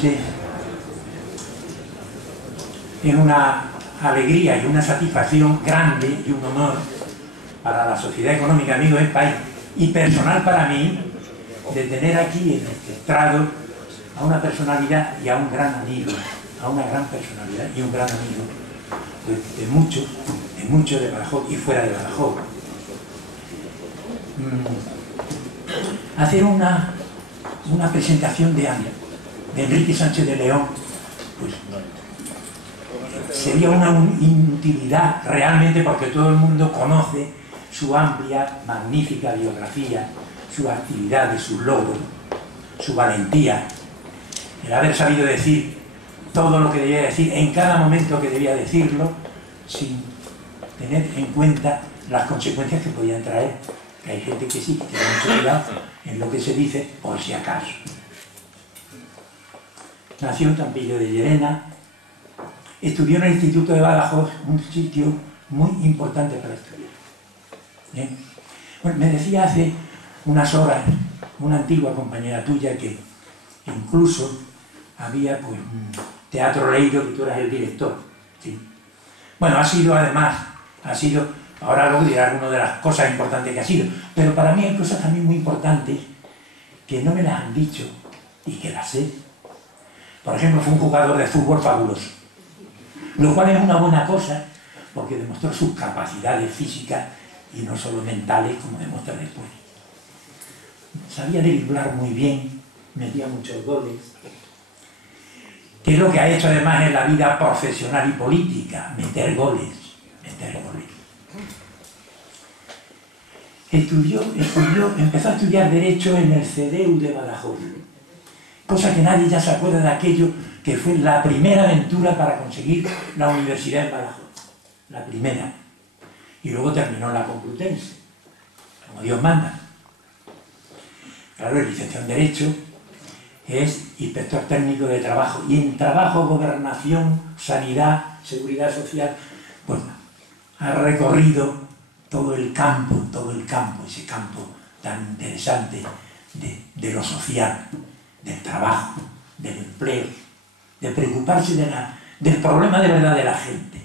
Sánchez es una alegría y una satisfacción grande y un honor para la sociedad económica Amigos del País y personal para mí de tener aquí en este estrado a una personalidad y a un gran amigo, a una gran personalidad y un gran amigo de muchos de Badajoz y fuera de Badajoz. Hacer una presentación de Enrique Sánchez de León, pues sería una inutilidad realmente, porque todo el mundo conoce su amplia, magnífica biografía, sus actividades, sus logros, su valentía, el haber sabido decir todo lo que debía decir en cada momento que debía decirlo, sin tener en cuenta las consecuencias que podían traer, que hay gente que sí, que tiene mucho cuidado en lo que se dice, por si acaso. Nació en Campillo de Llerena, estudió en el Instituto de Badajoz, un sitio muy importante para estudiar. ¿Bien? Bueno, me decía hace unas horas una antigua compañera tuya que incluso había pues un teatro leído que tú eras el director. ¿Sí? Bueno, ahora luego diré alguna de las cosas importantes que ha sido, pero para mí hay cosas también muy importantes que no me las han dicho y que las sé. Por ejemplo, fue un jugador de fútbol fabuloso, lo cual es una buena cosa porque demostró sus capacidades físicas y no solo mentales, como demuestra después. Sabía driblar muy bien, metía muchos goles, que es lo que ha hecho además en la vida profesional y política, meter goles. Empezó a estudiar Derecho en el CEDEU de Badajoz, cosa que nadie ya se acuerda de aquello que fue la primera aventura para conseguir la universidad en Badajoz, la primera, y luego terminó en la Complutense, como Dios manda. Claro, el licenciado en Derecho es inspector técnico de trabajo, y en trabajo, gobernación, sanidad, seguridad social, pues ha recorrido todo el campo, ese campo tan interesante de lo social, del trabajo, del empleo, de preocuparse del problema de verdad de la gente,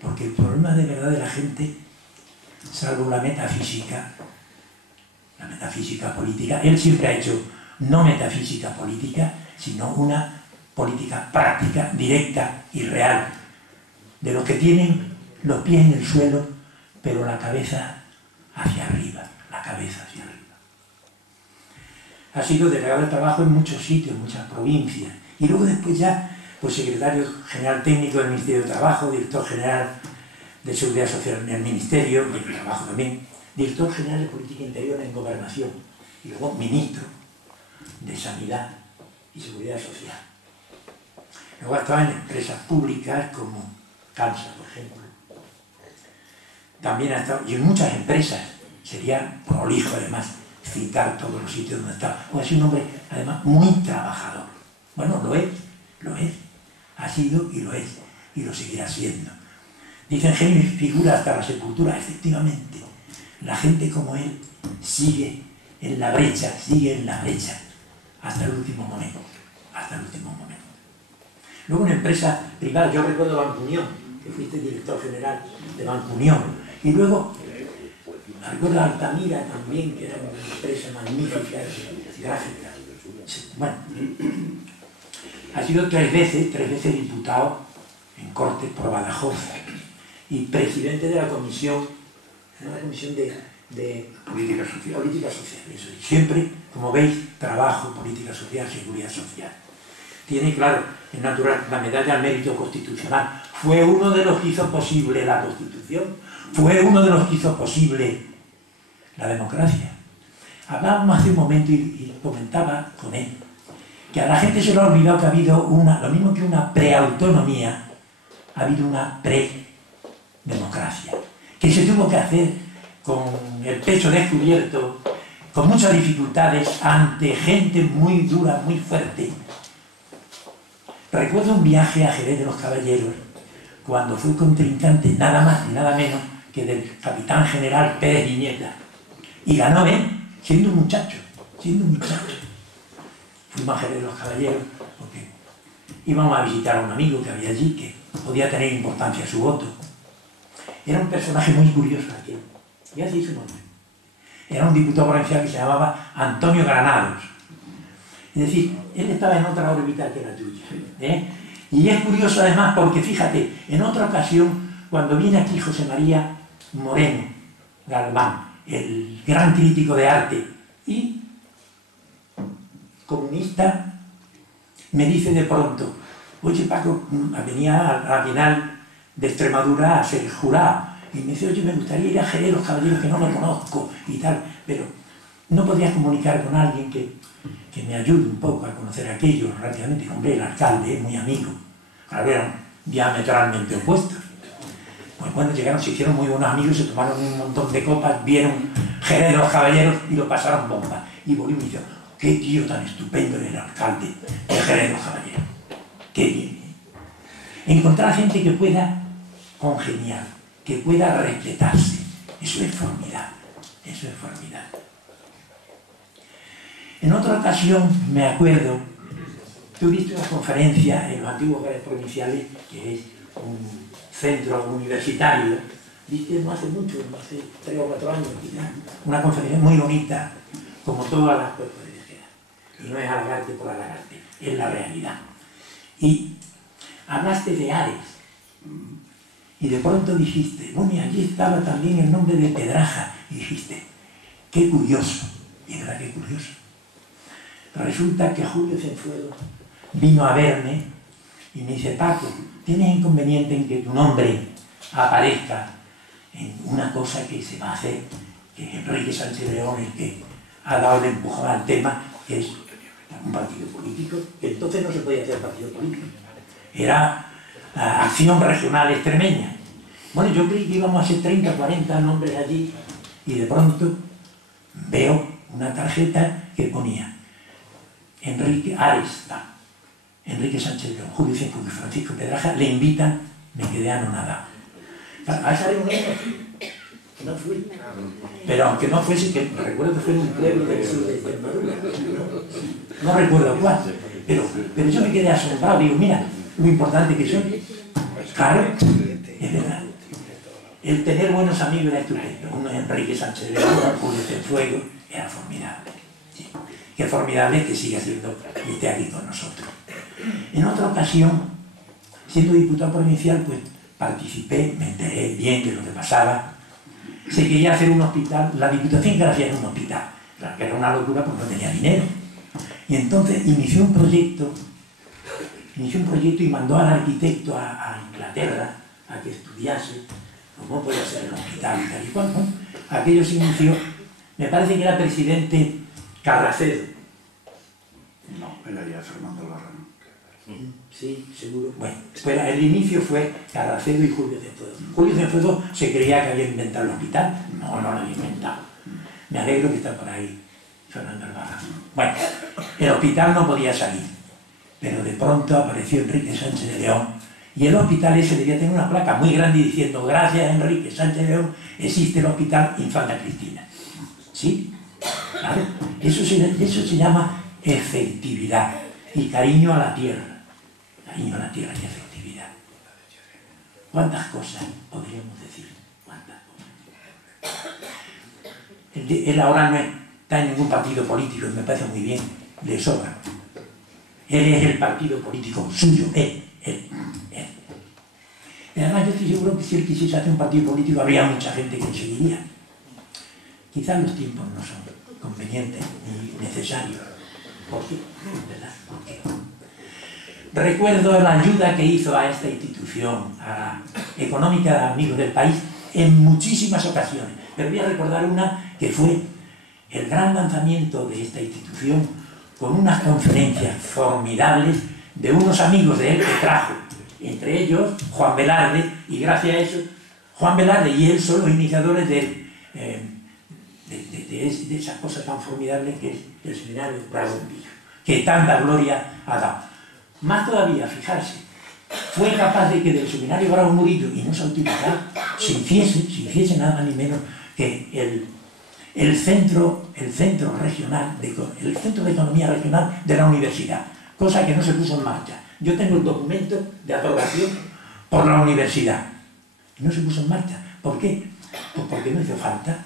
porque el problema de verdad de la gente, salvo la metafísica política, él siempre ha hecho no metafísica política, sino una política práctica, directa y real, de los que tienen los pies en el suelo, pero la cabeza hacia arriba, Ha sido delegado de trabajo en muchos sitios, en muchas provincias, y luego después ya, pues secretario general técnico del Ministerio de Trabajo, director general de Seguridad Social en el Ministerio, del Trabajo también, director general de Política Interior en Gobernación, y luego ministro de Sanidad y Seguridad Social. Luego ha estado en empresas públicas como CANSA, por ejemplo. También ha estado, y en muchas empresas, sería prolijo además citar todos los sitios donde está. Ha sido un hombre además muy trabajador. Bueno, lo es, ha sido y lo es, y lo seguirá siendo. Dicen genio y figura hasta la sepultura. Efectivamente, la gente como él sigue en la brecha, hasta el último momento, Luego una empresa privada, yo recuerdo Banco Unión, que fuiste director general de Banco Unión, y luego recuerdo Altamira también, que era una empresa magnífica, gráfica. Bueno, ha sido tres veces diputado en Cortes por Badajoz y presidente de la comisión de política social, eso. Y siempre, como veis, trabajo, política social, seguridad social. Tiene, claro, es natural, la medalla al mérito constitucional. Fue uno de los que hizo posible la Constitución, fue uno de los que hizo posible la democracia. Hablábamos hace un momento y comentaba con él que a la gente se le ha olvidado que ha habido lo mismo que una preautonomía, ha habido una predemocracia, que se tuvo que hacer con el pecho descubierto, con muchas dificultades, ante gente muy dura, muy fuerte. Recuerdo un viaje a Jerez de los Caballeros, cuando fui contrincante nada más ni nada menos que del capitán general Pérez Viñeta, y ganó él, siendo un muchacho. Fuimos a Jerez de los Caballeros, porque íbamos a visitar a un amigo que había allí, que podía tener importancia su voto. Era un personaje muy curioso aquel, y así su nombre. Era un diputado provincial que se llamaba Antonio Granados. Es decir, él estaba en otra órbita que la tuya, ¿eh? Y es curioso además porque, fíjate, en otra ocasión, cuando viene aquí José María Moreno Galván, el gran crítico de arte y comunista, me dice de pronto: oye Paco, venía a la Bienal de Extremadura a ser jurado, y me dice: oye, me gustaría ir a Jerez los Caballeros, que no lo conozco y tal, pero no podrías comunicar con alguien que me ayude un poco a conocer aquello rápidamente. Hombre, el alcalde es muy amigo. Claro, eran diametralmente opuestos. Pues bueno, llegaron, se hicieron muy buenos amigos, se tomaron un montón de copas, vieron Jerez de los Caballeros y lo pasaron bomba. Y volví y me dijo: qué tío tan estupendo el alcalde de Jerez de los Caballeros. Qué bien. Encontrar gente que pueda congeniar, que pueda respetarse, eso es formidable. Eso es formidable. En otra ocasión, me acuerdo, tuviste una conferencia en los antiguos bares provinciales, que es un centro universitario, viste, no hace mucho, no hace 3 o 4 años, quizás, una conferencia muy bonita, como todas las cosas de Jerez. Y no es halagarte por halagarte, es la realidad. Y hablaste de Ares, y de pronto dijiste: bueno, y allí estaba también el nombre de Pedraja, y dijiste: qué curioso. Y es verdad que curioso. Resulta que Julio Cienfuegos vino a verme y me dice: Paco, ¿tienes inconveniente en que tu nombre aparezca en una cosa que se va a hacer, que es Enrique Sánchez León el que ha dado el empujón al tema, que es un partido político? Que entonces no se podía hacer partido político, era la Acción Regional Extremeña. Bueno, yo creí que íbamos a hacer 30, 40 nombres allí, y de pronto veo una tarjeta que ponía Enrique Ares, Enrique Sánchez León, Julio Cienfuegos y Francisco Pedraja le invitan. Me quedé anonadado. A esa reunión no fui, pero aunque no fuese, que recuerdo que fue en un pueblo del sur de Extremadura, no recuerdo cuál, pero yo me quedé asombrado. Digo: mira lo importante que soy. Claro, es verdad. El tener buenos amigos era estupendo. Uno es Enrique Sánchez León, Julio Cienfuegos, era formidable. Sí. Qué formidable que siga siendo y esté aquí con nosotros. En otra ocasión, siendo diputado provincial, pues participé, me enteré bien de lo que pasaba. Se quería hacer un hospital, la Diputación quería hacer un hospital, claro que era una locura porque no tenía dinero. Y entonces inició un proyecto y mandó al arquitecto a Inglaterra a que estudiase cómo podía ser el hospital y tal y cual, ¿no? Aquello se inició, me parece que era presidente Carracedo. No, era ya Fernando Larrano. Sí, seguro. Bueno, pero el inicio fue Carracedo y Julio Cienfuegos. Julio Cienfuegos se creía que había inventado el hospital. No, no lo había inventado. Me alegro que está por ahí Fernando Larrano. Bueno, el hospital no podía salir, pero de pronto apareció Enrique Sánchez de León, y el hospital ese debía tener una placa muy grande diciendo: gracias a Enrique Sánchez de León existe el Hospital Infanta Cristina. ¿Sí? Claro. Eso se llama efectividad y cariño a la tierra. Cariño a la tierra y efectividad. ¿Cuántas cosas podríamos decir? ¿Cuántas cosas? Él ahora no está en ningún partido político, y me parece muy bien, le sobra. Él es el partido político suyo, él. Y además yo estoy seguro que si él quisiese hacer un partido político habría mucha gente que lo seguiría. Quizás los tiempos no son convenientes ni necesarios. ¿Por qué? ¿Verdad? ¿Por qué? Recuerdo la ayuda que hizo a esta institución, a la económica de amigos del país, en muchísimas ocasiones. Pero voy a recordar una que fue el gran lanzamiento de esta institución, con unas conferencias formidables de unos amigos de él que trajo, entre ellos Juan Velarde, y gracias a eso, Juan Velarde y él son los iniciadores de esas cosas tan formidables que es el seminario de Bravo Murillo, que tanta gloria ha dado. Más todavía, fijarse, fue capaz de que del seminario Bravo Murillo, y no se ha utilizado, se hiciese nada ni menos que el centro regional, el centro de economía regional de la universidad, cosa que no se puso en marcha. Yo tengo el documento de aprobación por la universidad. No se puso en marcha. ¿Por qué? Pues porque no hizo falta.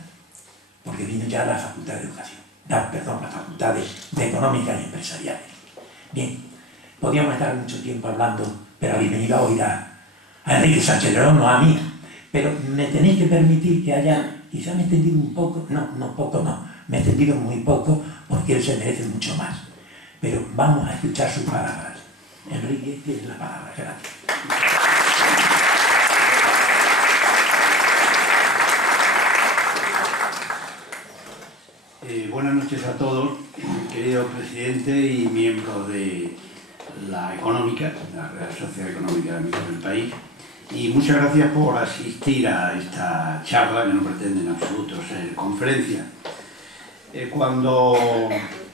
Porque vino ya la Facultad de Educación. Perdón, la Facultad de Económicas y Empresariales. Bien, podríamos estar mucho tiempo hablando, pero habéis venido a oír a Enrique Sánchez León, no a mí. Pero me tenéis que permitir que haya, quizá me he extendido un poco, me he extendido muy poco, porque él se merece mucho más. Pero vamos a escuchar sus palabras. Enrique, tienes la palabra. Gracias. Buenas noches a todos, querido presidente y miembros de la Económica, la Real Sociedad Económica de Amigos del País, y muchas gracias por asistir a esta charla que no pretende en absoluto ser conferencia. Cuando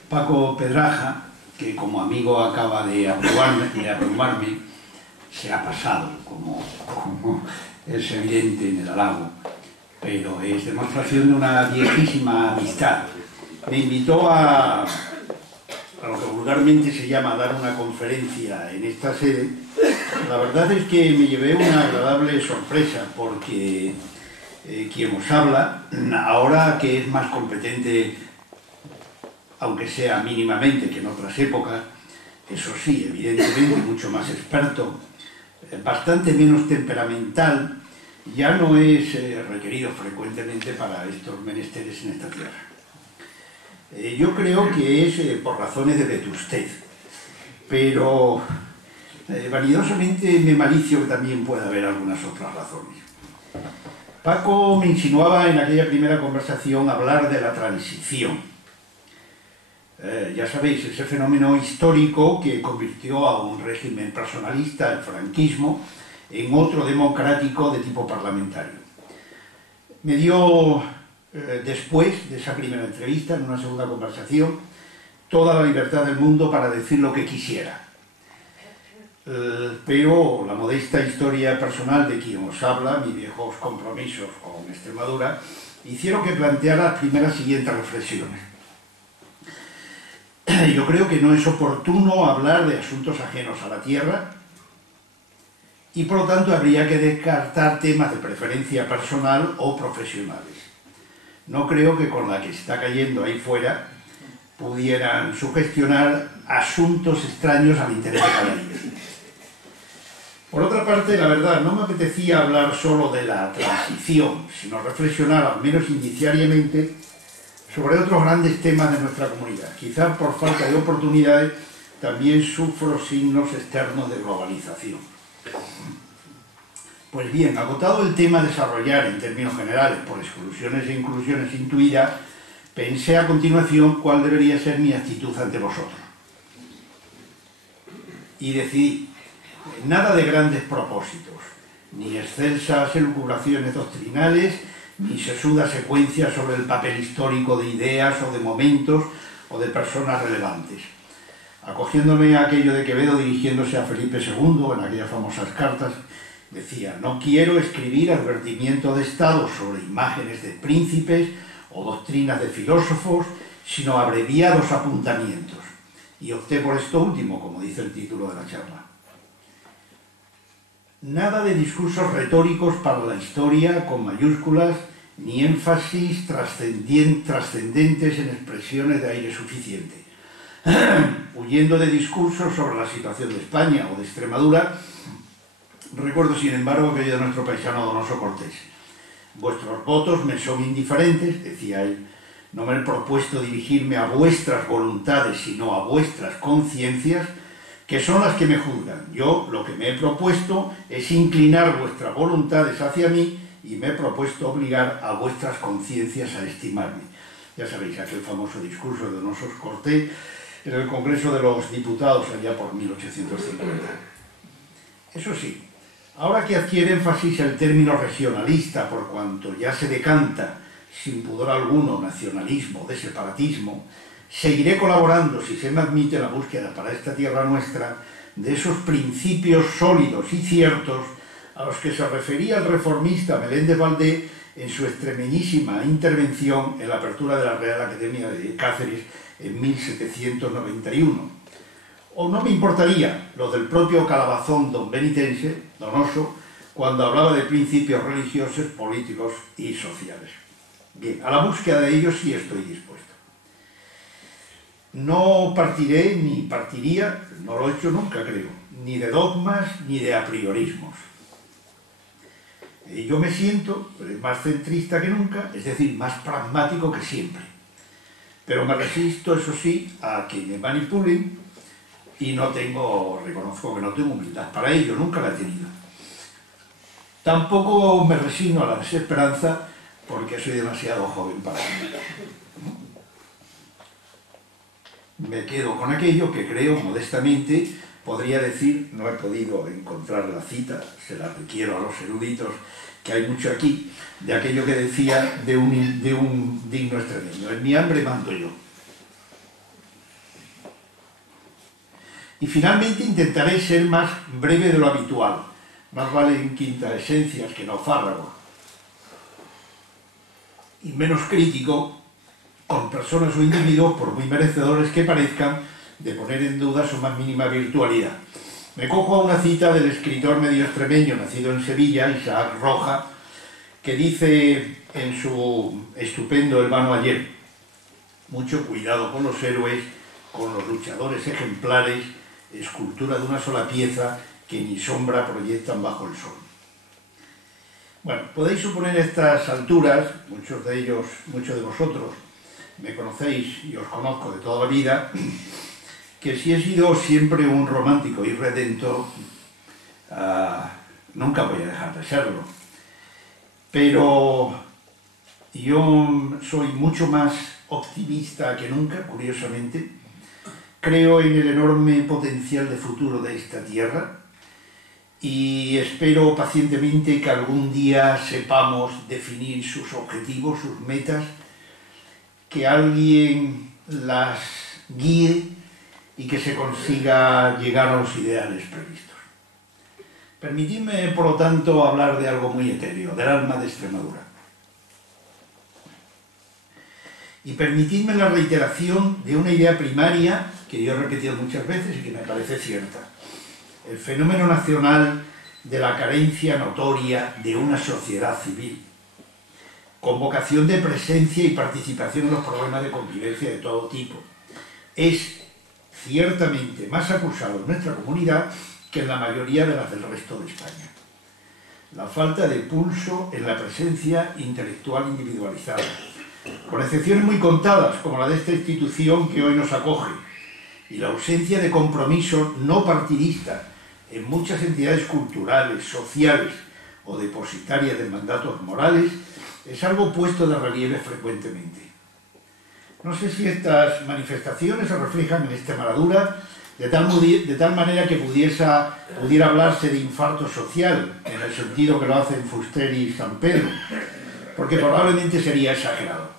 Paco Pedraja, que como amigo acaba de abrumarme, se ha pasado, como es evidente en el halago, pero es demostración de una viejísima amistad. Me invitó a lo que vulgarmente se llama dar una conferencia en esta sede. La verdad es que me llevé una agradable sorpresa, porque quien os habla, ahora que es más competente, aunque sea mínimamente que en otras épocas, eso sí, evidentemente mucho más experto, bastante menos temperamental, ya no es requerido frecuentemente para estos menesteres en esta tierra. Yo creo que es por razones de vetustez, pero vanidosamente me malicio que también puede haber algunas otras razones. Paco me insinuaba en aquella primera conversación hablar de la transición. Ya sabéis, ese fenómeno histórico que convirtió a un régimen personalista, el franquismo, en otro democrático de tipo parlamentario. Me dio, después de esa primera entrevista, en una segunda conversación, toda la libertad del mundo para decir lo que quisiera. Pero la modesta historia personal de quien os habla, mis viejos compromisos con Extremadura, hicieron que planteara las primeras siguientes reflexiones. Yo creo que no es oportuno hablar de asuntos ajenos a la tierra, y por lo tanto habría que descartar temas de preferencia personal o profesionales. No creo que con la que está cayendo ahí fuera pudieran sugestionar asuntos extraños al interés de cada día. Por otra parte, la verdad, no me apetecía hablar solo de la transición, sino reflexionar, al menos indiciariamente, sobre otros grandes temas de nuestra comunidad. Quizás por falta de oportunidades también sufro signos externos de globalización. Pues bien, agotado el tema a desarrollar en términos generales por exclusiones e inclusiones intuidas, pensé a continuación cuál debería ser mi actitud ante vosotros. Y decidí, nada de grandes propósitos, ni excelsas elucubraciones doctrinales, ni sesudas secuencias sobre el papel histórico de ideas o de momentos o de personas relevantes. Acogiéndome a aquello de Quevedo dirigiéndose a Felipe II en aquellas famosas cartas, decía: no quiero escribir advertimiento de Estado sobre imágenes de príncipes o doctrinas de filósofos, sino abreviados apuntamientos. Y opté por esto último, como dice el título de la charla. Nada de discursos retóricos para la historia con mayúsculas, ni énfasis trascendentes en expresiones de aire suficiente. Huyendo de discursos sobre la situación de España o de Extremadura, recuerdo sin embargo aquello de nuestro paisano Donoso Cortés. Vuestros votos me son indiferentes, decía él, no me he propuesto dirigirme a vuestras voluntades, sino a vuestras conciencias, que son las que me juzgan. Yo lo que me he propuesto es inclinar vuestras voluntades hacia mí y me he propuesto obligar a vuestras conciencias a estimarme. Ya sabéis, aquel famoso discurso de Donoso Cortés en el Congreso de los Diputados allá por 1850. Eso sí, ahora que adquiere énfasis el término regionalista, por cuanto ya se decanta, sin pudor alguno, nacionalismo, de separatismo, seguiré colaborando, si se me admite, la búsqueda para esta tierra nuestra de esos principios sólidos y ciertos a los que se refería el reformista Meléndez Valdés en su extremeñísima intervención en la apertura de la Real Academia de Cáceres en 1791. o no me importaría lo del propio calabazón don benitense, Donoso, cuando hablaba de principios religiosos, políticos y sociales. Bien, a la búsqueda de ellos sí estoy dispuesto. No partiré ni partiría, no lo he hecho nunca creo, ni de dogmas ni de apriorismos. Yo me siento más centrista que nunca, es decir, más pragmático que siempre. Pero me resisto, eso sí, a que me manipulen y reconozco que no tengo humildad para ello, nunca la he tenido. Tampoco me resigno a la desesperanza porque soy demasiado joven para ello. Me quedo con aquello que creo modestamente, podría decir, no he podido encontrar la cita, se la requiero a los eruditos, que hay mucho aquí, de aquello que decía de un digno extremeño: en mi hambre mando yo. Y finalmente intentaré ser más breve de lo habitual, más vale en quinta esencias que naufrágo, y menos crítico con personas o individuos, por muy merecedores que parezcan, de poner en duda su más mínima virtualidad. Me cojo a una cita del escritor medio extremeño, nacido en Sevilla, Isaac Roja, que dice en su estupendo El vano ayer: mucho cuidado con los héroes, con los luchadores ejemplares, escultura de una sola pieza que ni sombra proyectan bajo el sol. Bueno, podéis suponer a estas alturas, muchos de vosotros me conocéis y os conozco de toda la vida, que si he sido siempre un romántico y redentor, nunca voy a dejar de serlo. Pero yo soy mucho más optimista que nunca, curiosamente. Creo en el enorme potencial de futuro de esta tierra y espero pacientemente que algún día sepamos definir sus objetivos, sus metas, que alguien las guíe y que se consiga llegar a los ideales previstos. Permitidme, por lo tanto, hablar de algo muy etéreo, del alma de Extremadura. Y permitidme la reiteración de una idea primaria que yo he repetido muchas veces y que me parece cierta: el fenómeno nacional de la carencia notoria de una sociedad civil, con vocación de presencia y participación en los problemas de convivencia de todo tipo, es ciertamente más acusado en nuestra comunidad que en la mayoría de las del resto de España. La falta de pulso en la presencia intelectual individualizada, con excepciones muy contadas, como la de esta institución que hoy nos acoge, y la ausencia de compromiso no partidista en muchas entidades culturales, sociales o depositarias de mandatos morales, es algo puesto de relieve frecuentemente. No sé si estas manifestaciones se reflejan en Extremadura de tal manera que pudiera hablarse de infarto social, en el sentido que lo hacen Fuster y San Pedro, porque probablemente sería exagerado.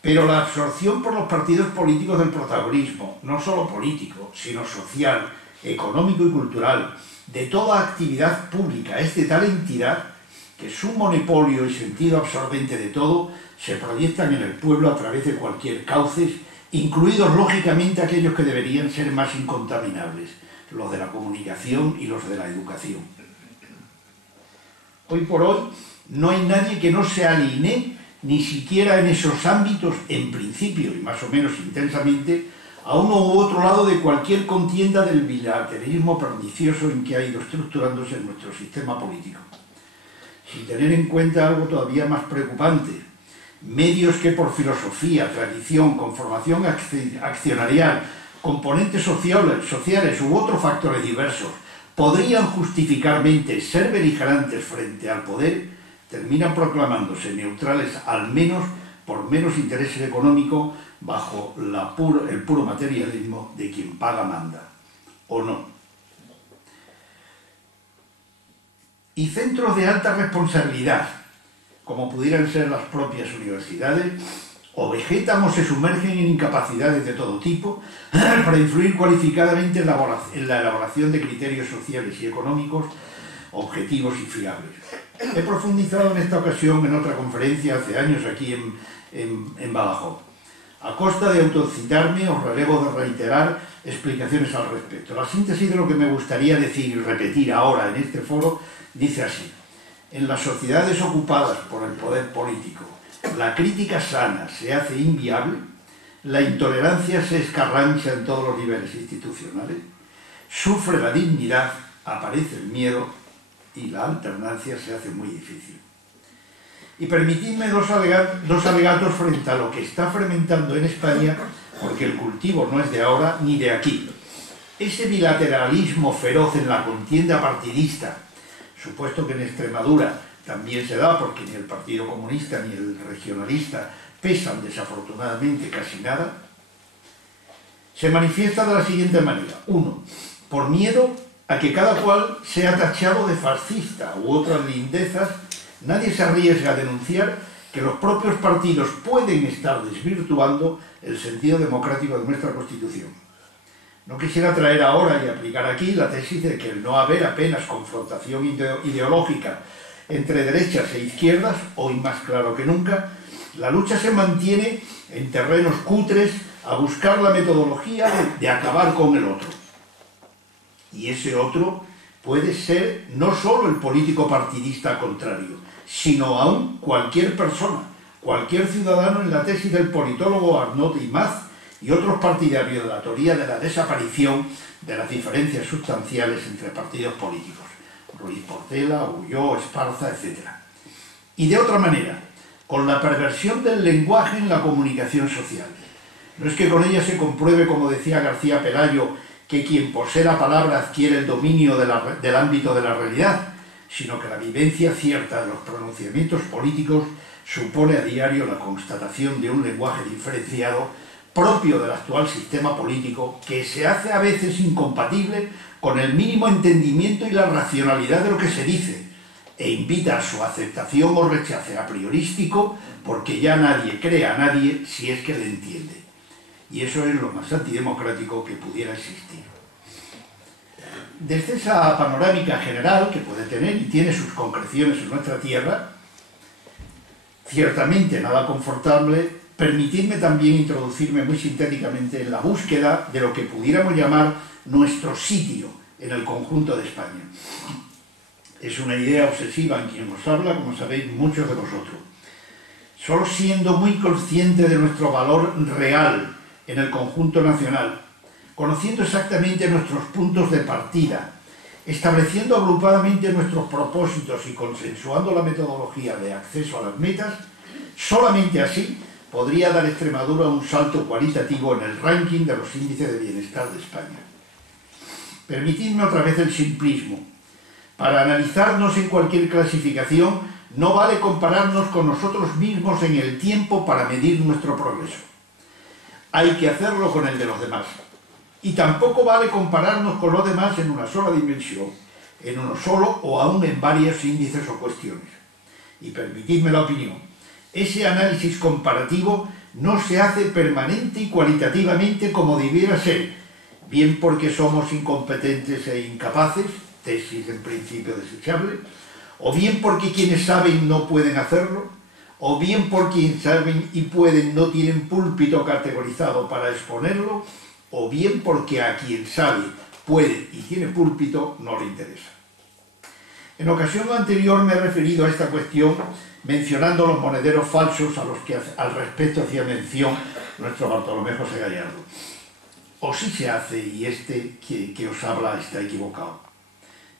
Pero la absorción por los partidos políticos del protagonismo, no solo político, sino social, económico y cultural, de toda actividad pública, es de tal entidad que su monopolio y sentido absorbente de todo se proyectan en el pueblo a través de cualquier cauces, incluidos lógicamente aquellos que deberían ser más incontaminables, los de la comunicación y los de la educación. Hoy por hoy no hay nadie que no se alinee ni siquiera en esos ámbitos, en principio y más o menos intensamente, a uno u otro lado de cualquier contienda del bilateralismo pernicioso en que ha ido estructurándose nuestro sistema político. Sin tener en cuenta algo todavía más preocupante: medios que por filosofía, tradición, conformación accionarial, componentes sociales u otros factores diversos podrían justificadamente ser beligerantes frente al poder, terminan proclamándose neutrales al menos por menos interés económico bajo el puro materialismo de quien paga manda, ¿o no? Y centros de alta responsabilidad, como pudieran ser las propias universidades, o vegetan o se sumergen en incapacidades de todo tipo para influir cualificadamente en la elaboración de criterios sociales y económicos objetivos y fiables. He profundizado en esta ocasión en otra conferencia hace años aquí en Badajoz. A costa de autocitarme, os relevo de reiterar explicaciones al respecto. La síntesis de lo que me gustaría decir y repetir ahora en este foro dice así: en las sociedades ocupadas por el poder político, la crítica sana se hace inviable, la intolerancia se escarrancha en todos los niveles institucionales, sufre la dignidad, aparece el miedo y la alternancia se hace muy difícil. Y permitidme dos alegatos frente a lo que está fermentando en España, porque el cultivo no es de ahora ni de aquí. Ese bilateralismo feroz en la contienda partidista, supuesto que en Extremadura también se da, porque ni el Partido Comunista ni el regionalista pesan desafortunadamente casi nada, se manifiesta de la siguiente manera. 1. Por miedo a que cada cual sea tachado de fascista u otras lindezas, nadie se arriesga a denunciar que los propios partidos pueden estar desvirtuando el sentido democrático de nuestra Constitución. No quisiera traer ahora y aplicar aquí la tesis de que el no haber apenas confrontación ideológica entre derechas e izquierdas, hoy más claro que nunca, la lucha se mantiene en terrenos cutres a buscar la metodología de acabar con el otro. Y ese otro puede ser no solo el político partidista contrario, sino aún cualquier persona, cualquier ciudadano en la tesis del politólogo Arnaud Imaz y otros partidarios de la teoría de la desaparición de las diferencias sustanciales entre partidos políticos, Ruiz Portela, Ulloa, Esparza, etc. Y de otra manera, con la perversión del lenguaje en la comunicación social. No es que con ella se compruebe, como decía García Pelayo, que quien posee la palabra adquiere el dominio del ámbito de la realidad, sino que la vivencia cierta de los pronunciamientos políticos supone a diario la constatación de un lenguaje diferenciado propio del actual sistema político que se hace a veces incompatible con el mínimo entendimiento y la racionalidad de lo que se dice e invita a su aceptación o rechace a priorístico porque ya nadie cree a nadie si es que le entiende. Y eso es lo más antidemocrático que pudiera existir. Desde esa panorámica general que puede tener y tiene sus concreciones en nuestra tierra, ciertamente nada confortable, permitidme también introducirme muy sintéticamente en la búsqueda de lo que pudiéramos llamar nuestro sitio en el conjunto de España. Es una idea obsesiva en quien os habla, como sabéis muchos de vosotros. Solo siendo muy consciente de nuestro valor real en el conjunto nacional, conociendo exactamente nuestros puntos de partida, estableciendo agrupadamente nuestros propósitos y consensuando la metodología de acceso a las metas, solamente así podría dar Extremadura un salto cualitativo en el ranking de los índices de bienestar de España. Permitidme otra vez el simplismo. Para analizarnos en cualquier clasificación, no vale compararnos con nosotros mismos en el tiempo para medir nuestro progreso. Hay que hacerlo con el de los demás. Y tampoco vale compararnos con los demás en una sola dimensión, en uno solo o aún en varios índices o cuestiones. Y permitidme la opinión, ese análisis comparativo no se hace permanente y cualitativamente como debiera ser, bien porque somos incompetentes e incapaces, tesis en principio desechable, o bien porque quienes saben no pueden hacerlo, o bien porque quienes saben y pueden no tienen púlpito categorizado para exponerlo, o bien porque a quien sabe, puede y tiene púlpito no le interesa. En ocasión anterior me he referido a esta cuestión mencionando los monederos falsos a los que al respecto hacía mención nuestro Bartolomé José Gallardo. O sí se hace y este que os habla está equivocado.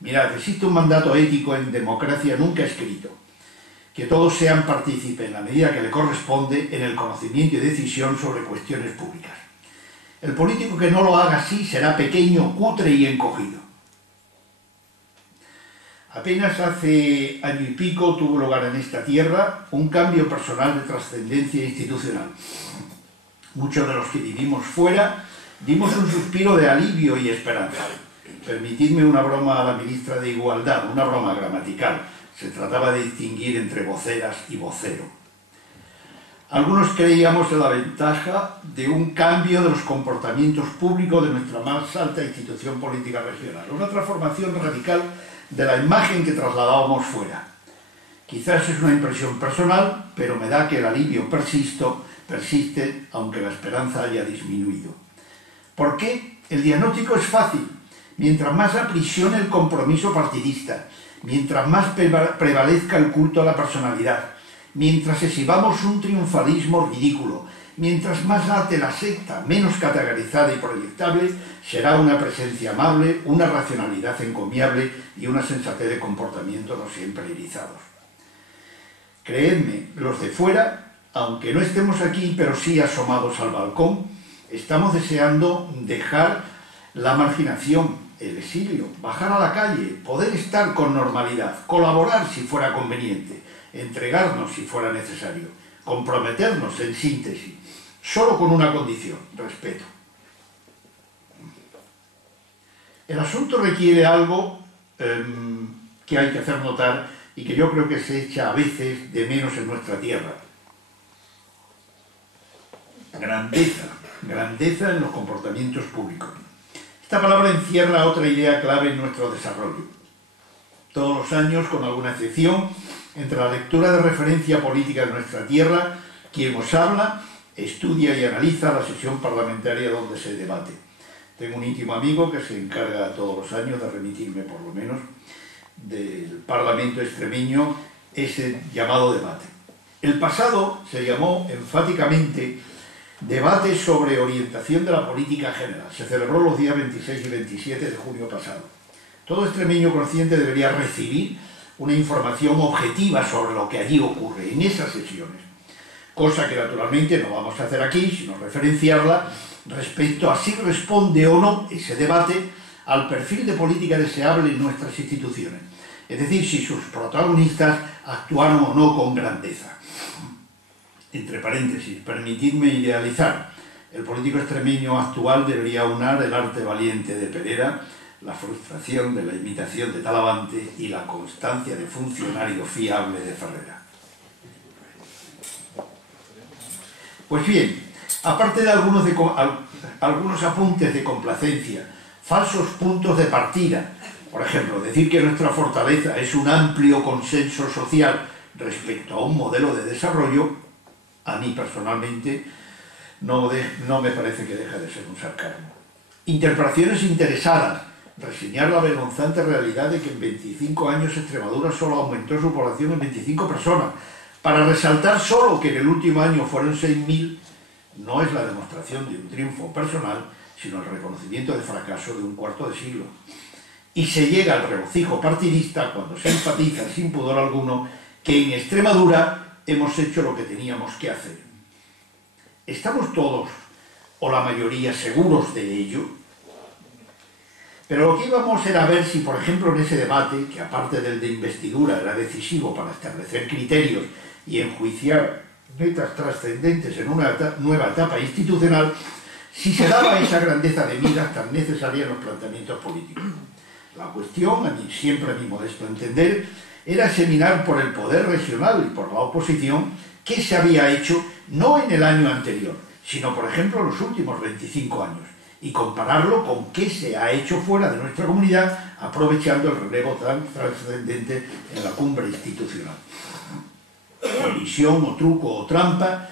Mirad, existe un mandato ético en democracia nunca escrito, que todos sean partícipes en la medida que le corresponde en el conocimiento y decisión sobre cuestiones públicas. El político que no lo haga así será pequeño, cutre y encogido. Apenas hace año y pico tuvo lugar en esta tierra un cambio personal de trascendencia institucional. Muchos de los que vivimos fuera dimos un suspiro de alivio y esperanza. Permitidme una broma a la ministra de Igualdad, una broma gramatical. Se trataba de distinguir entre voceras y vocero. Algunos creíamos en la ventaja de un cambio de los comportamientos públicos de nuestra más alta institución política regional, una transformación radical de la imagen que trasladábamos fuera. Quizás es una impresión personal, pero me da que el alivio persiste, aunque la esperanza haya disminuido. ¿Por qué? El diagnóstico es fácil. Mientras más aprisione el compromiso partidista, mientras más prevalezca el culto a la personalidad, mientras exhibamos un triunfalismo ridículo, mientras más late la secta, menos categorizada y proyectable, será una presencia amable, una racionalidad encomiable y una sensatez de comportamiento no siempre irizados. Creedme, los de fuera, aunque no estemos aquí, pero sí asomados al balcón, estamos deseando dejar la marginación, el exilio, bajar a la calle, poder estar con normalidad, colaborar si fuera conveniente, entregarnos si fuera necesario, comprometernos en síntesis, solo con una condición: respeto. El asunto requiere algo que hay que hacer notar y que yo creo que se echa a veces de menos en nuestra tierra. Grandeza en los comportamientos públicos. Esta palabra encierra otra idea clave en nuestro desarrollo. Todos los años, con alguna excepción, entre la lectura de referencia política de nuestra tierra, quien os habla estudia y analiza la sesión parlamentaria donde se debate. Tengo un íntimo amigo que se encarga todos los años de remitirme, por lo menos, del Parlamento extremeño ese llamado debate. El pasado se llamó enfáticamente Debate sobre orientación de la política general. Se celebró los días 26 y 27 de junio pasado. Todo extremeño consciente debería recibir una información objetiva sobre lo que allí ocurre en esas sesiones, cosa que naturalmente no vamos a hacer aquí, sino referenciarla respecto a si responde o no ese debate al perfil de política deseable en nuestras instituciones, es decir, si sus protagonistas actuaron o no con grandeza. Entre paréntesis, permitidme idealizar. El político extremeño actual debería aunar el arte valiente de Perera, la frustración de la imitación de Talavante y la constancia de funcionario fiable de Ferrera. Pues bien, aparte de algunos apuntes de complacencia, falsos puntos de partida, por ejemplo, decir que nuestra fortaleza es un amplio consenso social respecto a un modelo de desarrollo, a mí personalmente no me parece que deje de ser un sarcasmo. Interpretaciones interesadas, reseñar la vergonzante realidad de que en 25 años Extremadura solo aumentó su población en 25 personas, para resaltar solo que en el último año fueron 6.000, no es la demostración de un triunfo personal, sino el reconocimiento de fracaso de un cuarto de siglo. Y se llega al regocijo partidista cuando se enfatiza sin pudor alguno que en Extremadura hemos hecho lo que teníamos que hacer. ¿Estamos todos, o la mayoría, seguros de ello? Pero lo que íbamos era ver si, por ejemplo, en ese debate, que aparte del de investidura era decisivo para establecer criterios y enjuiciar metas trascendentes en una nueva etapa institucional, si se daba esa grandeza de miras tan necesaria en los planteamientos políticos. La cuestión, siempre a mi modesto entender, era examinar por el poder regional y por la oposición qué se había hecho no en el año anterior, sino, por ejemplo, en los últimos 25 años, y compararlo con qué se ha hecho fuera de nuestra comunidad, aprovechando el relevo tan trascendente en la cumbre institucional. Colisión o truco o trampa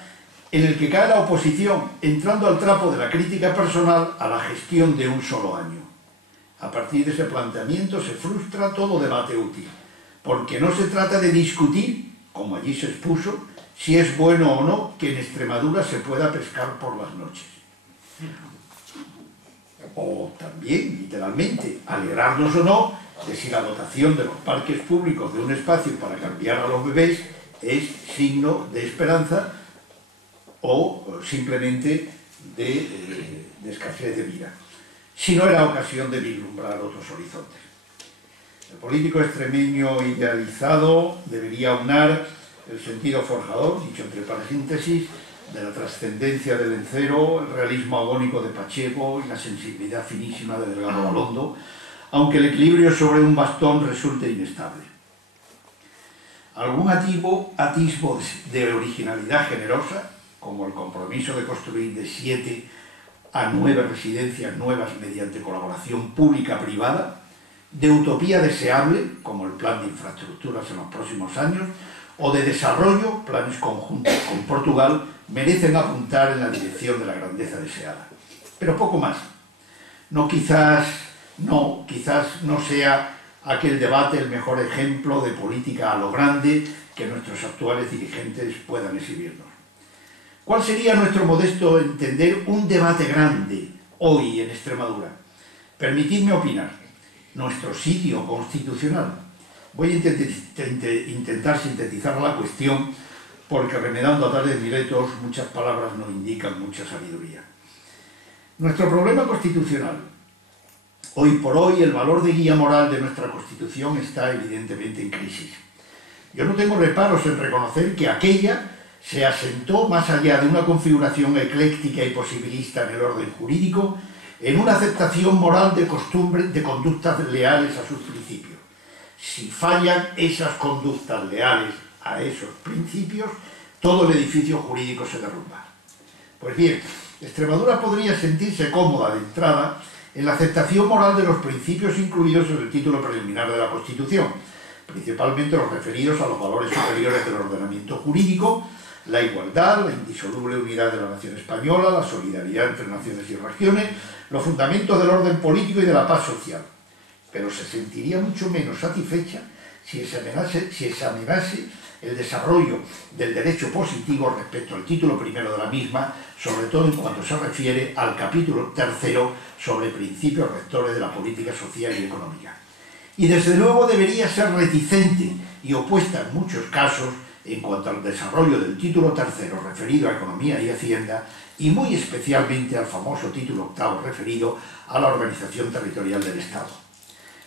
en el que cae la oposición, entrando al trapo de la crítica personal a la gestión de un solo año. A partir de ese planteamiento se frustra todo debate útil, porque no se trata de discutir, como allí se expuso, si es bueno o no que en Extremadura se pueda pescar por las noches. O también, literalmente, alegrarnos o no de si la dotación de los parques públicos de un espacio para cambiar a los bebés es signo de esperanza o simplemente de escasez de vida, si no era ocasión de vislumbrar otros horizontes. El político extremeño idealizado debería aunar el sentido forjador, dicho entre paréntesis, de la trascendencia del Lencero, el realismo agónico de Pacheco y la sensibilidad finísima de Delgado Galondo, aunque el equilibrio sobre un bastón resulte inestable. Algún atisbo de originalidad generosa, como el compromiso de construir de 7 a 9 residencias nuevas mediante colaboración pública-privada, de utopía deseable, como el plan de infraestructuras en los próximos años, o de desarrollo, planes conjuntos con Portugal, merecen apuntar en la dirección de la grandeza deseada. Pero poco más. Quizás no sea aquel debate el mejor ejemplo de política a lo grande que nuestros actuales dirigentes puedan exhibirnos. ¿Cuál sería nuestro modesto entender un debate grande hoy en Extremadura? Permitidme opinar. Nuestro sitio constitucional. Voy a intentar sintetizar la cuestión porque remedando a tales diletos muchas palabras no indican mucha sabiduría. Nuestro problema constitucional. Hoy por hoy el valor de guía moral de nuestra Constitución está evidentemente en crisis. Yo no tengo reparos en reconocer que aquella se asentó más allá de una configuración ecléctica y posibilista en el orden jurídico, en una aceptación moral de costumbres, de conductas leales a sus principios. Si fallan esas conductas leales a esos principios, todo el edificio jurídico se derrumba. Pues bien, Extremadura podría sentirse cómoda de entrada en la aceptación moral de los principios incluidos en el título preliminar de la Constitución, principalmente los referidos a los valores superiores del ordenamiento jurídico, la igualdad, la indisoluble unidad de la nación española, la solidaridad entre naciones y regiones, los fundamentos del orden político y de la paz social. Pero se sentiría mucho menos satisfecha si examinase el desarrollo del derecho positivo respecto al título primero de la misma, sobre todo en cuanto se refiere al capítulo tercero sobre principios rectores de la política social y económica. Y desde luego debería ser reticente y opuesta en muchos casos en cuanto al desarrollo del título tercero referido a economía y hacienda y muy especialmente al famoso título octavo referido a la organización territorial del Estado.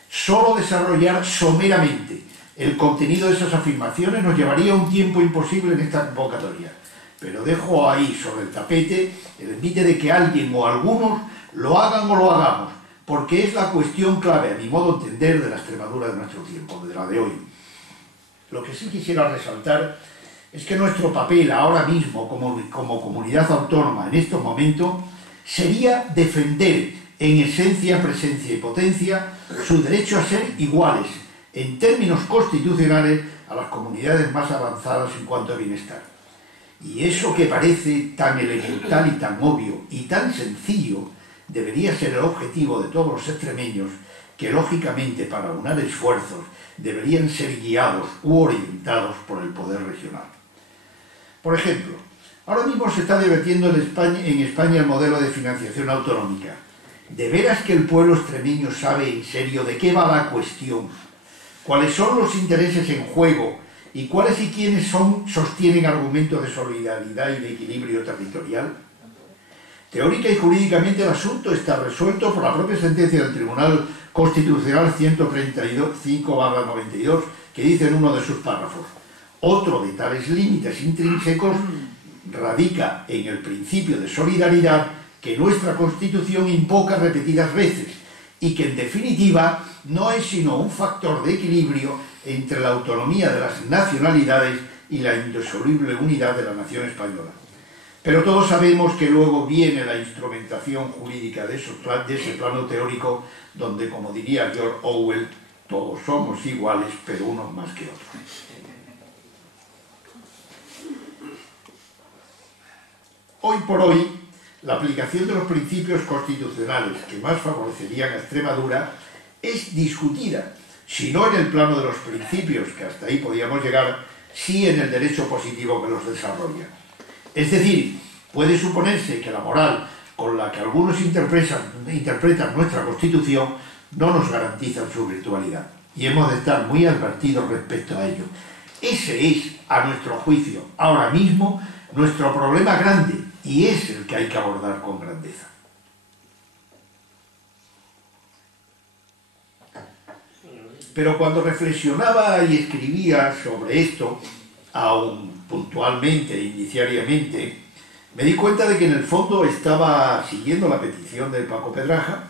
Solo desarrollar someramente el contenido de esas afirmaciones nos llevaría un tiempo imposible en esta convocatoria, pero dejo ahí sobre el tapete el envite de que alguien o algunos lo hagan o lo hagamos, porque es la cuestión clave, a mi modo de entender, de la Extremadura de nuestro tiempo, de la de hoy. Lo que sí quisiera resaltar es que nuestro papel ahora mismo como comunidad autónoma en estos momentos sería defender en esencia, presencia y potencia su derecho a ser iguales en términos constitucionales a las comunidades más avanzadas en cuanto a bienestar. Y eso que parece tan elemental y tan obvio y tan sencillo debería ser el objetivo de todos los extremeños que lógicamente para unar esfuerzos deberían ser guiados u orientados por el poder regional. Por ejemplo, ahora mismo se está debatiendo en España el modelo de financiación autonómica. ¿De veras que el pueblo extremeño sabe en serio de qué va la cuestión? ¿Cuáles son los intereses en juego? ¿Y cuáles y quiénes sostienen argumentos de solidaridad y de equilibrio territorial? Teórica y jurídicamente el asunto está resuelto por la propia sentencia del Tribunal Constitucional 135/92, que dice en uno de sus párrafos: otro de tales límites intrínsecos radica en el principio de solidaridad que nuestra Constitución invoca repetidas veces y que en definitiva no es sino un factor de equilibrio entre la autonomía de las nacionalidades y la indisoluble unidad de la nación española. Pero todos sabemos que luego viene la instrumentación jurídica de ese plano teórico donde, como diría George Orwell, todos somos iguales, pero unos más que otros. Hoy por hoy, la aplicación de los principios constitucionales que más favorecerían a Extremadura es discutida, si no en el plano de los principios, que hasta ahí podíamos llegar, sí en el derecho positivo que los desarrolla. Es decir, puede suponerse que la moral con la que algunos interpretan nuestra Constitución no nos garantiza su virtualidad, y hemos de estar muy advertidos respecto a ello. Ese es, a nuestro juicio, ahora mismo, nuestro problema grande, y es el que hay que abordar con grandeza. Pero cuando reflexionaba y escribía sobre esto, aún puntualmente e indiciariamente, me di cuenta de que en el fondo estaba siguiendo la petición de Paco Pedraja,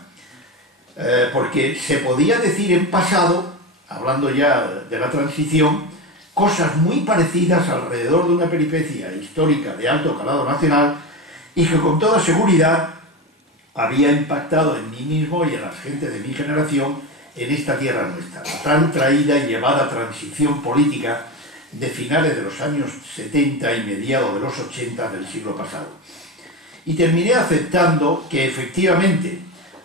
porque se podía decir en pasado, hablando ya de la transición, cosas muy parecidas alrededor de una peripecia histórica de alto calado nacional y que con toda seguridad había impactado en mí mismo y en la gente de mi generación en esta tierra nuestra, la tan traída y llevada transición política de finales de los años 70 y mediados de los 80 del siglo pasado. Y terminé aceptando que efectivamente,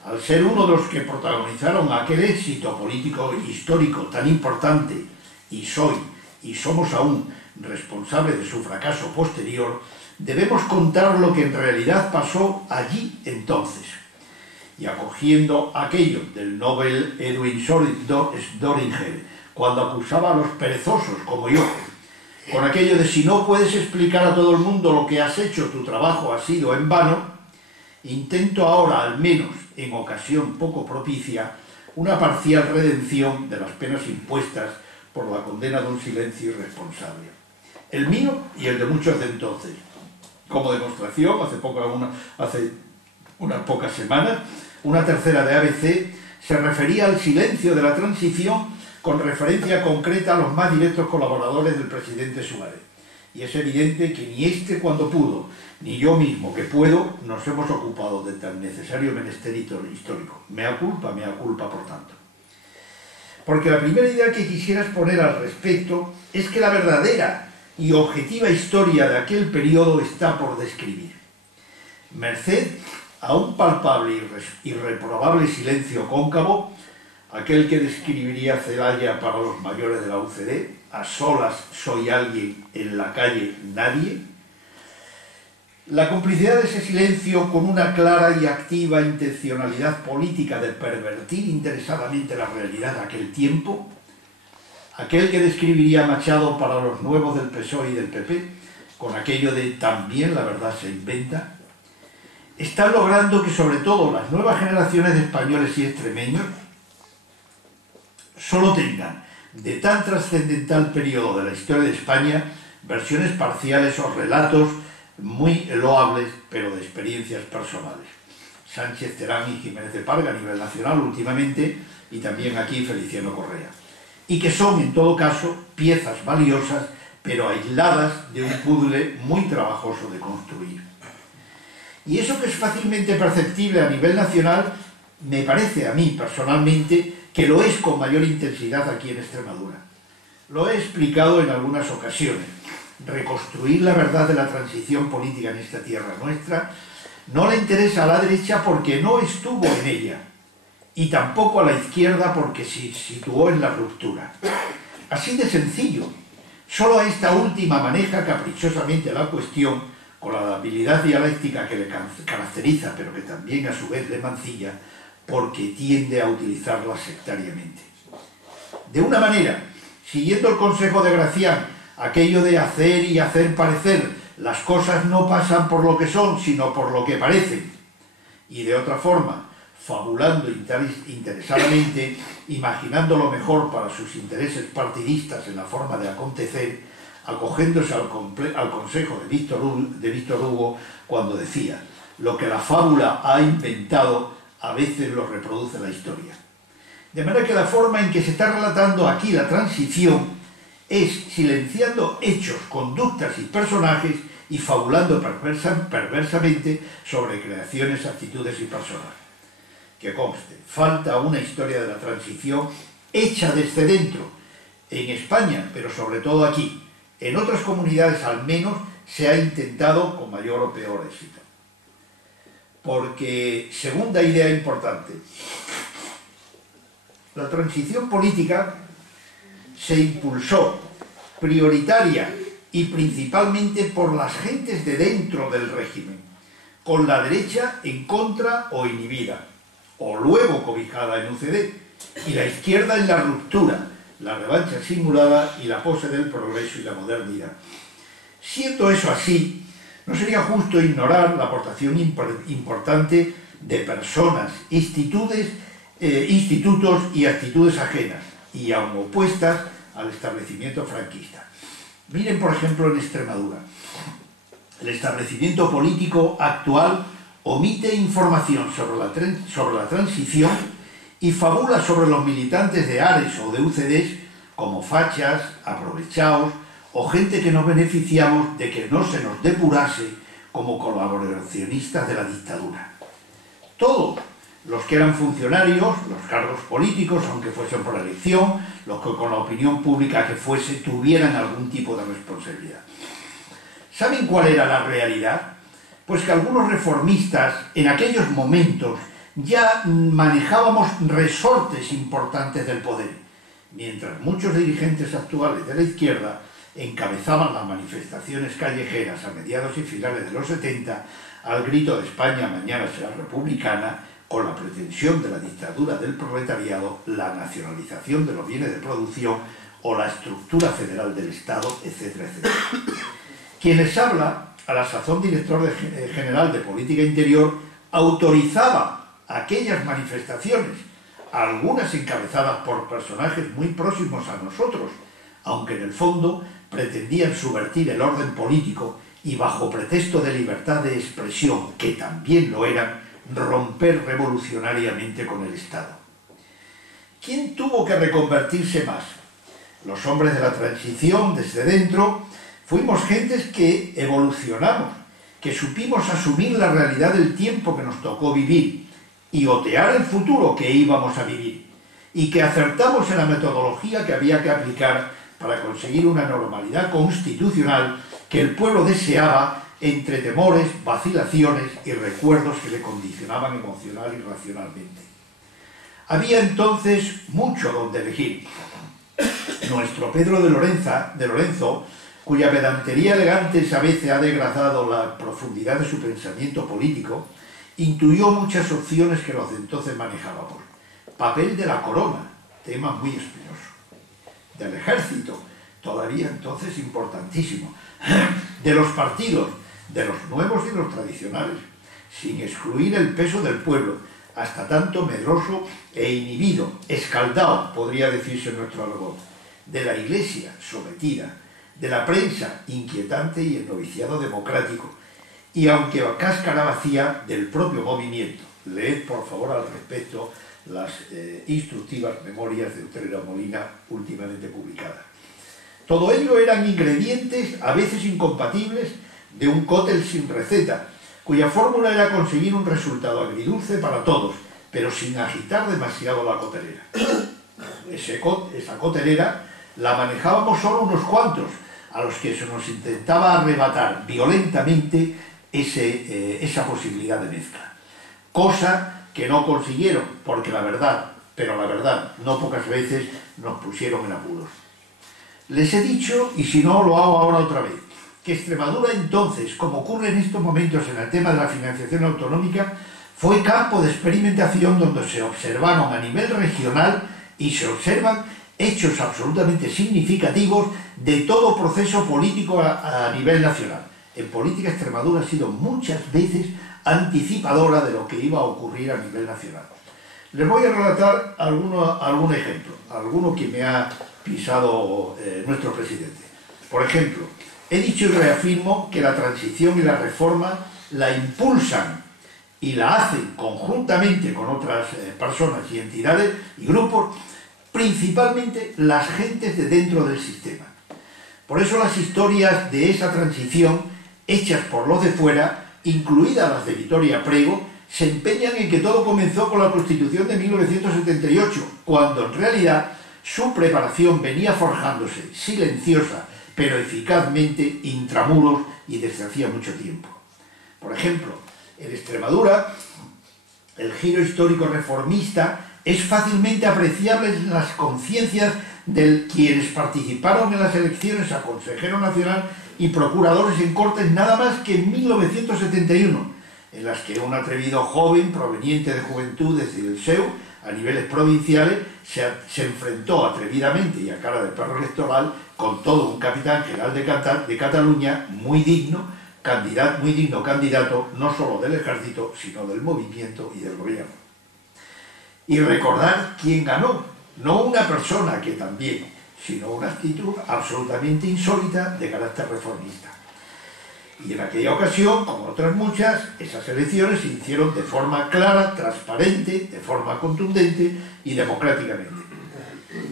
al ser uno de los que protagonizaron aquel éxito político e histórico tan importante, y soy y somos aún responsables de su fracaso posterior, debemos contar lo que en realidad pasó allí entonces. Y acogiendo aquello del Nobel Edwin Doringer, cuando acusaba a los perezosos como yo, con aquello de si no puedes explicar a todo el mundo lo que has hecho, tu trabajo ha sido en vano, intento ahora, al menos en ocasión poco propicia, una parcial redención de las penas impuestas por la condena de un silencio irresponsable. El mío y el de muchos de entonces. Como demostración, hace unas pocas semanas, una tercera de ABC se refería al silencio de la transición con referencia concreta a los más directos colaboradores del presidente Suárez. Y es evidente que ni este cuando pudo, ni yo mismo que puedo, nos hemos ocupado de tan necesario menester histórico. Mea culpa por tanto. Porque la primera idea que quisiera exponer al respecto es que la verdadera y objetiva historia de aquel periodo está por describir. Merced a un palpable y irreprobable silencio cóncavo, aquel que describiría Celaya para los mayores de la UCD, a solas soy alguien, en la calle nadie, la complicidad de ese silencio con una clara y activa intencionalidad política de pervertir interesadamente la realidad de aquel tiempo, aquel que describiría Machado para los nuevos del PSOE y del PP, con aquello de también la verdad se inventa, están logrando que sobre todo las nuevas generaciones de españoles y extremeños solo tengan de tan trascendental periodo de la historia de España versiones parciales o relatos muy loables, pero de experiencias personales. Sánchez Terán y Jiménez de Parga a nivel nacional últimamente, y también aquí Feliciano Correa. Y que son, en todo caso, piezas valiosas, pero aisladas de un puzzle muy trabajoso de construir. Y eso que es fácilmente perceptible a nivel nacional, me parece a mí personalmente que lo es con mayor intensidad aquí en Extremadura. Lo he explicado en algunas ocasiones. Reconstruir la verdad de la transición política en esta tierra nuestra no le interesa a la derecha porque no estuvo en ella, y tampoco a la izquierda porque se situó en la ruptura. Así de sencillo. Solo a esta última maneja caprichosamente la cuestión con la habilidad dialéctica que le caracteriza, pero que también a su vez le mancilla, porque tiende a utilizarla sectariamente. De una manera, siguiendo el consejo de Gracián, aquello de hacer y hacer parecer, las cosas no pasan por lo que son, sino por lo que parecen. Y de otra forma, fabulando interesadamente, imaginando lo mejor para sus intereses partidistas en la forma de acontecer, acogiéndose al consejo de Víctor Hugo cuando decía: lo que la fábula ha inventado a veces lo reproduce la historia. De manera que la forma en que se está relatando aquí la transición es silenciando hechos, conductas y personajes y fabulando perversamente sobre creaciones, actitudes y personas. Que conste, falta una historia de la transición hecha desde dentro, en España, pero sobre todo aquí. En otras comunidades al menos se ha intentado con mayor o peor éxito. Porque, segunda idea importante, la transición política se impulsó prioritaria y principalmente por las gentes de dentro del régimen, con la derecha en contra o inhibida, o luego cobijada en UCD, y la izquierda en la ruptura, la revancha simulada y la pose del progreso y la modernidad. Siendo eso así, no sería justo ignorar la aportación importante de personas, institutos y actitudes ajenas, y aun opuestas al establecimiento franquista. Miren, por ejemplo, en Extremadura. El establecimiento político actual omite información sobre la transición y fabula sobre los militantes de Ares o de UCD como fachas, aprovechados o gente que nos beneficiamos de que no se nos depurase como colaboracionistas de la dictadura. Todos, los que eran funcionarios, los cargos políticos, aunque fuesen por elección, los que con la opinión pública que fuese tuvieran algún tipo de responsabilidad. ¿Saben cuál era la realidad? Pues que algunos reformistas en aquellos momentos ya manejábamos resortes importantes del poder, mientras muchos dirigentes actuales de la izquierda encabezaban las manifestaciones callejeras a mediados y finales de los 70 al grito de España mañana será republicana, con la pretensión de la dictadura del proletariado, la nacionalización de los bienes de producción o la estructura federal del Estado, etcétera, etcétera. Quien les habla, a la sazón director general de Política Interior, autorizaba aquellas manifestaciones, algunas encabezadas por personajes muy próximos a nosotros, aunque en el fondo pretendían subvertir el orden político y bajo pretexto de libertad de expresión, que también lo eran, romper revolucionariamente con el Estado. ¿Quién tuvo que reconvertirse más? Los hombres de la transición desde dentro fuimos gentes que evolucionamos, que supimos asumir la realidad del tiempo que nos tocó vivir y otear el futuro que íbamos a vivir, y que acertamos en la metodología que había que aplicar para conseguir una normalidad constitucional que el pueblo deseaba entre temores, vacilaciones y recuerdos que le condicionaban emocional y racionalmente. Había entonces mucho donde elegir. Nuestro Pedro de Lorenzo, cuya pedantería elegante a veces ha degradado la profundidad de su pensamiento político, intuyó muchas opciones que los de entonces manejábamos. Papel de la corona, tema muy espinoso. Del ejército, todavía entonces importantísimo. De los partidos, de los nuevos y los tradicionales, sin excluir el peso del pueblo, hasta tanto medroso e inhibido, escaldado, podría decirse en nuestro argot, de la Iglesia sometida, de la prensa inquietante y el noviciado democrático, y aunque a cáscara vacía, del propio movimiento. Leed, por favor, al respecto las instructivas memorias de Utrera Molina últimamente publicadas. Todo ello eran ingredientes, a veces incompatibles, de un cóctel sin receta, cuya fórmula era conseguir un resultado agridulce para todos, pero sin agitar demasiado la cotelera. Esa cotelera la manejábamos solo unos cuantos, a los que se nos intentaba arrebatar violentamente esa posibilidad de mezcla. Cosa que no consiguieron, porque la verdad, no pocas veces nos pusieron en apuros. Les he dicho, y si no lo hago ahora otra vez, que Extremadura entonces, como ocurre en estos momentos en el tema de la financiación autonómica, fue campo de experimentación donde se observaron a nivel regional y se observan hechos absolutamente significativos de todo proceso político a nivel nacional. En política Extremadura ha sido muchas veces anticipadora de lo que iba a ocurrir a nivel nacional. Les voy a relatar algún ejemplo, alguno que me ha pisado nuestro presidente. Por ejemplo, he dicho y reafirmo que la transición y la reforma la impulsan y la hacen conjuntamente con otras personas y entidades y grupos, principalmente las gentes de dentro del sistema. Por eso las historias de esa transición, hechas por los de fuera, incluidas las de Vitoria Prego, se empeñan en que todo comenzó con la Constitución de 1978, cuando en realidad su preparación venía forjándose, silenciosa, pero eficazmente, intramuros y desde hacía mucho tiempo. Por ejemplo, en Extremadura, el giro histórico reformista es fácilmente apreciable en las conciencias de quienes participaron en las elecciones a consejero nacional y procuradores en Cortes nada más que en 1971, en las que un atrevido joven proveniente de Juventudes y del SEU, a niveles provinciales, se enfrentó atrevidamente y a cara de perro electoral con todo un capitán general de Cataluña muy digno candidato no solo del ejército, sino del movimiento y del gobierno. Y recordar quién ganó, no una persona que también, sino una actitud absolutamente insólita de carácter reformista. Y en aquella ocasión, como otras muchas, esas elecciones se hicieron de forma clara, transparente, de forma contundente y democráticamente.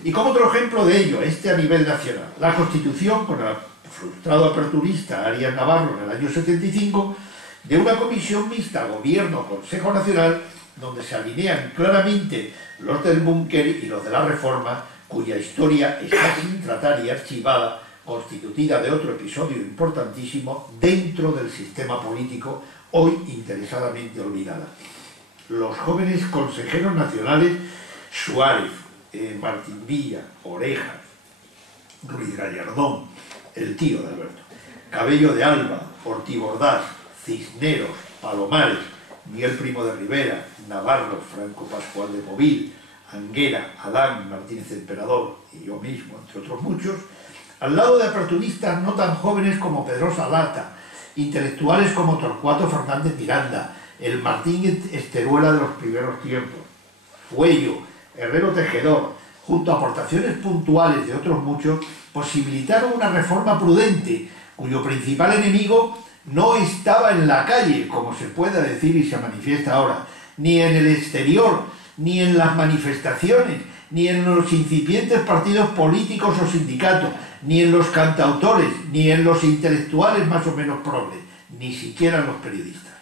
Y como otro ejemplo de ello, a nivel nacional, la Constitución, con el frustrado aperturista Arias Navarro en el año 75, de una comisión mixta Gobierno-Consejo Nacional, donde se alinean claramente los del búnker y los de la Reforma, cuya historia está sin tratar y archivada, constituida de otro episodio importantísimo dentro del sistema político, hoy interesadamente olvidada. Los jóvenes consejeros nacionales Suárez, Martín Villa, Orejas, Ruiz Gallardón, el tío de Alberto, Cabello de Alba, Ortiz Ordaz, Cisneros, Palomares, Miguel Primo de Rivera, Navarro, Franco Pascual de Movil, Anguera, Adán, Martínez Emperador y yo mismo, entre otros muchos, al lado de aperturistas no tan jóvenes como Pedrosa Lata, intelectuales como Torcuato Fernández Miranda, el Martín Esteruela de los primeros tiempos, Fuello, Herrero Tejedor, junto a aportaciones puntuales de otros muchos, posibilitaron una reforma prudente, cuyo principal enemigo no estaba en la calle, como se pueda decir y se manifiesta ahora, ni en el exterior, ni en las manifestaciones, ni en los incipientes partidos políticos o sindicatos, ni en los cantautores, ni en los intelectuales más o menos progres, ni siquiera en los periodistas.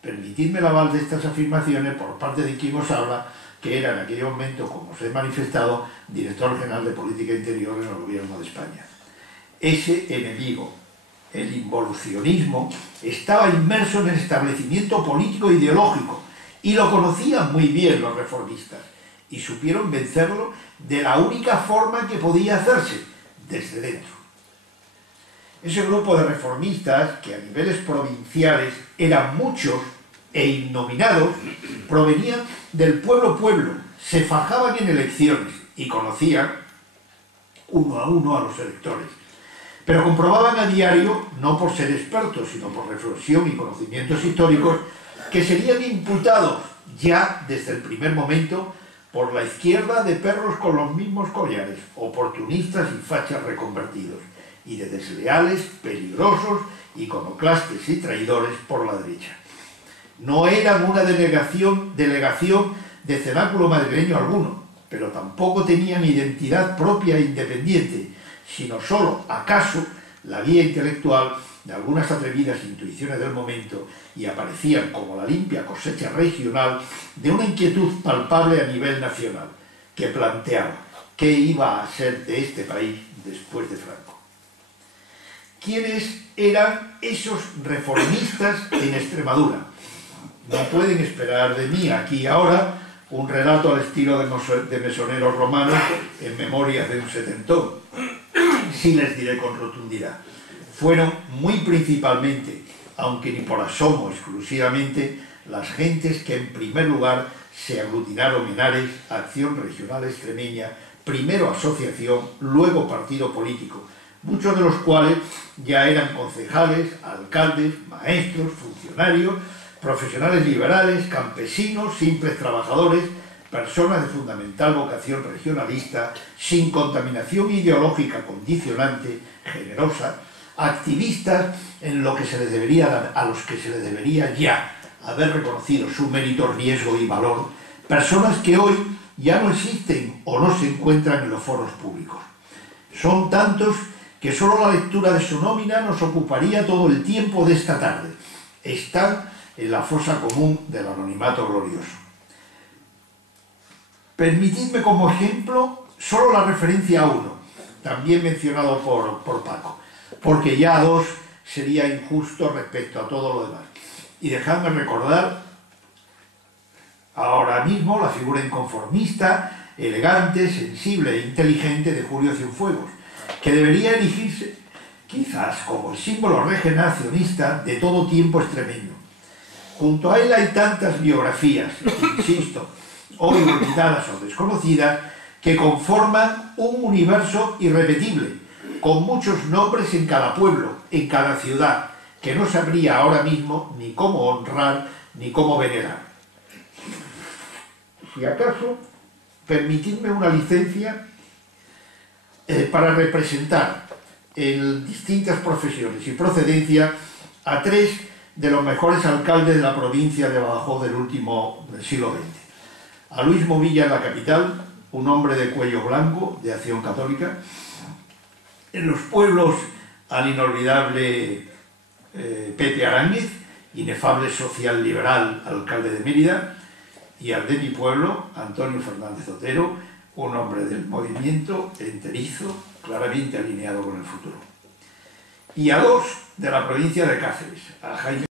Permitidme el aval de estas afirmaciones por parte de quien os habla, que era en aquel momento, como os he manifestado, director general de Política Interior en el Gobierno de España. Ese enemigo, el involucionismo, estaba inmerso en el establecimiento político e ideológico, y lo conocían muy bien los reformistas, y supieron vencerlo de la única forma que podía hacerse, desde dentro. Ese grupo de reformistas, que a niveles provinciales eran muchos e innominados, provenían del pueblo, se fajaban en elecciones y conocían uno a los electores, pero comprobaban a diario, no por ser expertos, sino por reflexión y conocimientos históricos, que serían imputados ya desde el primer momento por la izquierda de perros con los mismos collares, oportunistas y fachas reconvertidos, y de desleales, peligrosos, iconoclastes y traidores por la derecha. No eran una delegación de cenáculo madrileño alguno, pero tampoco tenían identidad propia e independiente, sino solo, acaso, la vía intelectual de algunas atrevidas intuiciones del momento, y aparecían como la limpia cosecha regional de una inquietud palpable a nivel nacional, que planteaba qué iba a ser de este país después de Franco. ¿Quiénes eran esos reformistas en Extremadura? No pueden esperar de mí aquí y ahora un relato al estilo de mesoneros romanos en Memorias de un setentón. Sí les diré con rotundidad. Fueron muy principalmente, aunque ni por asomo exclusivamente, las gentes que en primer lugar se aglutinaron en Ares, Acción Regional Extremeña, primero asociación, luego partido político, muchos de los cuales ya eran concejales, alcaldes, maestros, funcionarios, profesionales liberales, campesinos, simples trabajadores, personas de fundamental vocación regionalista, sin contaminación ideológica condicionante, generosa, activistas en lo que se les debería, a los que se les debería ya haber reconocido su mérito, riesgo y valor, personas que hoy ya no existen o no se encuentran en los foros públicos. Son tantos que solo la lectura de su nómina nos ocuparía todo el tiempo de esta tarde. Están en la fosa común del anonimato glorioso. Permitidme como ejemplo solo la referencia a uno, también mencionado por Paco, porque ya a dos sería injusto respecto a todo lo demás. Y dejadme recordar ahora mismo la figura inconformista, elegante, sensible e inteligente de Julio Cienfuegos, que debería erigirse quizás como el símbolo regeneracionista de todo tiempo extremeño. Junto a él hay tantas biografías, insisto, hoy olvidadas o desconocidas, que conforman un universo irrepetible, con muchos nombres en cada pueblo, en cada ciudad, que no sabría ahora mismo ni cómo honrar ni cómo venerar. Si acaso, permitidme una licencia para representar en distintas profesiones y procedencias a tres de los mejores alcaldes de la provincia de Badajoz del siglo XX. A Luis Movilla en la capital, un hombre de cuello blanco, de Acción Católica. En los pueblos al inolvidable Pepe Aránguiz, inefable social liberal, alcalde de Mérida. y al de mi pueblo, Antonio Fernández Otero, un hombre del movimiento enterizo, claramente alineado con el futuro. Y a dos de la provincia de Cáceres, a Jaime